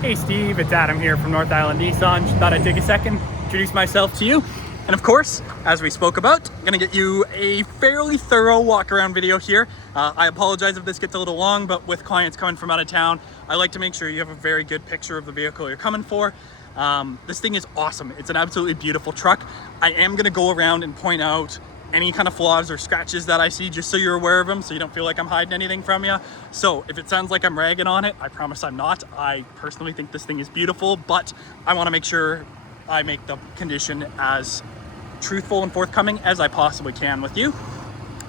Hey Steve, it's Adam here from North Island Nissan. Just thought I'd take a second, introduce myself to you. And of course, as we spoke about, I'm gonna get you a fairly thorough walk around video here. I apologize if this gets a little long, but with clients coming from out of town, I like to make sure you have a very good picture of the vehicle you're coming for. This thing is awesome. It's an absolutely beautiful truck. I am gonna go around and point out any kind of flaws or scratches that I see, just so you're aware of them, so you don't feel like I'm hiding anything from you. So if it sounds like I'm ragging on it, I promise I'm not. I personally think this thing is beautiful, but I want to make sure I make the condition as truthful and forthcoming as I possibly can with you.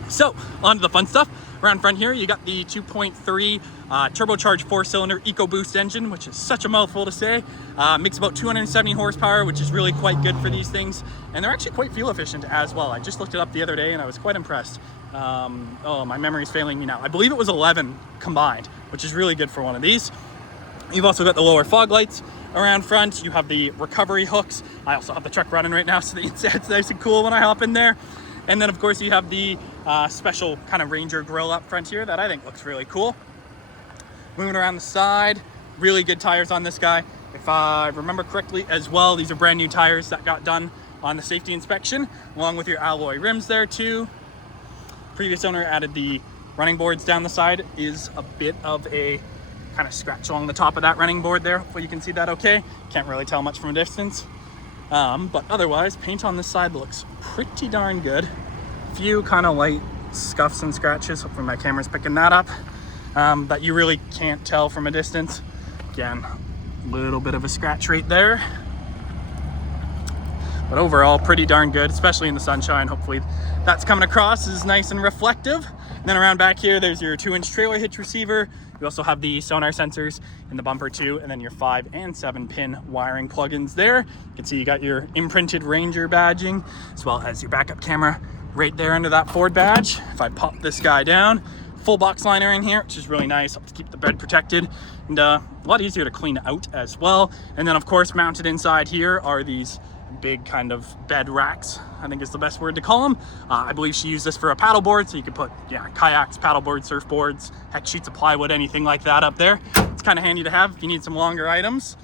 So on to the fun stuff. Around front here, you got the 2.3 turbocharged 4-cylinder EcoBoost engine, which is such a mouthful to say. Makes about 270 horsepower, which is really quite good for these things. And they're actually quite fuel efficient as well. I just looked it up the other day and I was quite impressed. Oh, my memory's failing me now. I believe it was 11 combined, which is really good for one of these. You've also got the lower fog lights around front. You have the recovery hooks. I also have the truck running right now, so it's nice and cool when I hop in there. And then of course you have the special kind of Ranger grille up front here that I think looks really cool. Moving around the side, really good tires on this guy. If I remember correctly as well, these are brand new tires that got done on the safety inspection, along with your alloy rims there too. Previous owner added the running boards down the side. Is a bit of a kind of scratch along the top of that running board there. Hopefully you can see that okay. Can't really tell much from a distance. But otherwise, paint on this side looks pretty darn good. Few kind of light scuffs and scratches. Hopefully my camera's picking that up. That you really can't tell from a distance. Again, a little bit of a scratch right there. But overall, pretty darn good, especially in the sunshine. Hopefully that's coming across as nice and reflective. And then around back here, there's your 2-inch trailer hitch receiver. You also have the sonar sensors in the bumper too, and then your 5 and 7 pin wiring plugins there. You can see you got your imprinted Ranger badging, as well as your backup camera right there under that Ford badge. If I pop this guy down, full box liner in here, which is really nice, helps keep the bed protected, and a lot easier to clean out as well. And then of course, mounted inside here are these big kind of bed racks, I think is the best word to call them. I believe she used this for a paddleboard, so you could put kayaks, paddleboards, surfboards, heck, sheets of plywood, anything like that up there. It's kind of handy to have if you need some longer items.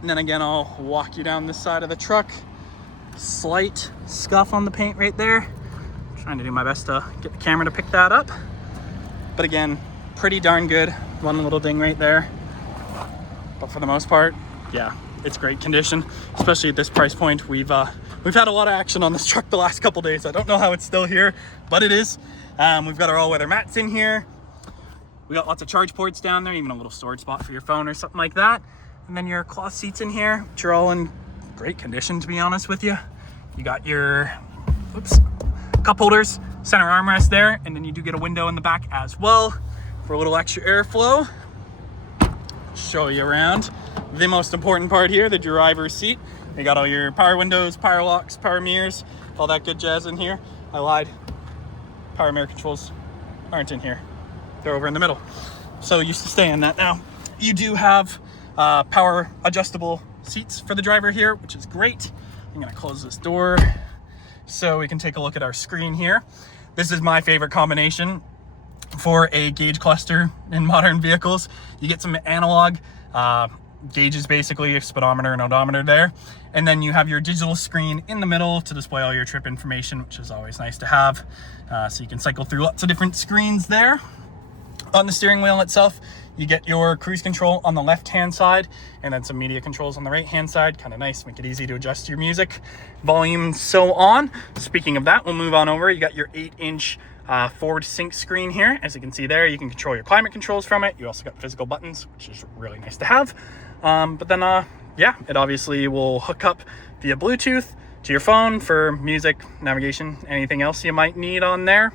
And then again, I'll walk you down this side of the truck. Slight scuff on the paint right there. I'm trying to do my best to get the camera to pick that up. But again, pretty darn good. One little ding right there. But for the most part, yeah, it's great condition, especially at this price point. We've had a lot of action on this truck the last couple days. I don't know how it's still here, but it is. We've got our all-weather mats in here. We got lots of charge ports down there, even a little storage spot for your phone or something like that. And then your cloth seats in here, which are all in great condition, to be honest with you. You got your cup holders, center armrest there, and then you do get a window in the back as well for a little extra airflow. Show you around. The most important part here, the driver's seat. You got all your power windows, power locks, power mirrors, all that good jazz in here. I lied. Power mirror controls aren't in here. They're over in the middle. So used to stay in that now. You do have power adjustable seats for the driver here, which is great. I'm gonna close this door so we can take a look at our screen here. This is my favorite combination for a gauge cluster in modern vehicles. You get some analog gauges, basically, a speedometer and odometer there. And then you have your digital screen in the middle to display all your trip information, which is always nice to have. So you can cycle through lots of different screens there. On the steering wheel itself, you get your cruise control on the left-hand side, and then some media controls on the right-hand side. Kind of nice, make it easy to adjust your music, volume, and so on. Speaking of that, we'll move on over. You got your 8-inch forward sync screen here. As you can see there, you can control your climate controls from it. You also got physical buttons, which is really nice to have. But then, yeah, it obviously will hook up via Bluetooth to your phone for music, navigation, anything else you might need on there.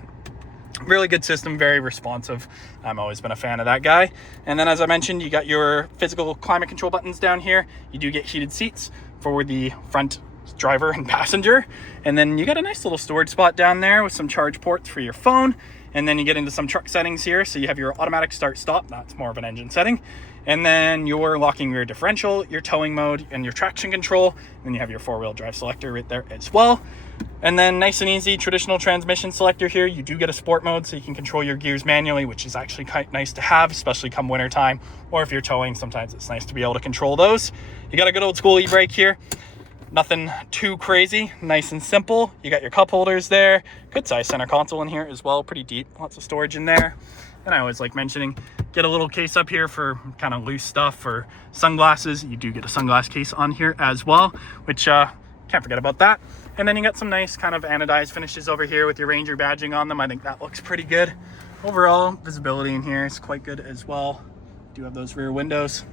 Really good system, very responsive. I've always been a fan of that guy. And then, as I mentioned, you got your physical climate control buttons down here. You do get heated seats for the front driver and passenger. And then you got a nice little storage spot down there with some charge ports for your phone. And then you get into some truck settings here. So you have your automatic start stop, that's more of an engine setting. And then your locking rear differential, your towing mode, and your traction control. And then you have your 4-wheel drive selector right there as well. And then nice and easy traditional transmission selector here. You do get a sport mode, so you can control your gears manually, which is actually quite nice to have, especially come winter time, or if you're towing, sometimes it's nice to be able to control those. You got a good old school e-brake here. Nothing too crazy, nice and simple. You got your cup holders there. Good size center console in here as well, pretty deep, lots of storage in there. And I always like mentioning, get a little case up here for kind of loose stuff or sunglasses. You do get a sunglass case on here as well, which can't forget about that. And then you got some nice kind of anodized finishes over here with your Ranger badging on them. I think that looks pretty good. Overall, visibility in here is quite good as well. Do have those rear windows.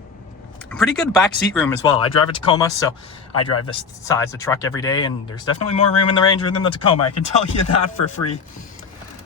Pretty good back seat room as well. I drive a Tacoma, so I drive this size of truck every day, and there's definitely more room in the Ranger than the Tacoma. I can tell you that for free.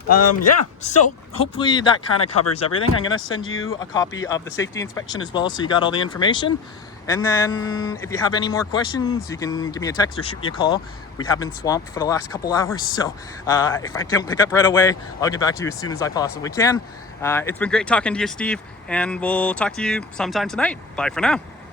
Yeah, so hopefully that kind of covers everything. I'm gonna send you a copy of the safety inspection as well, so you got all the information. And then if you have any more questions, you can give me a text or shoot me a call. We have been swamped for the last couple hours, so if I don't pick up right away, I'll get back to you as soon as I possibly can. It's been great talking to you, Steve, and we'll talk to you sometime tonight. Bye for now.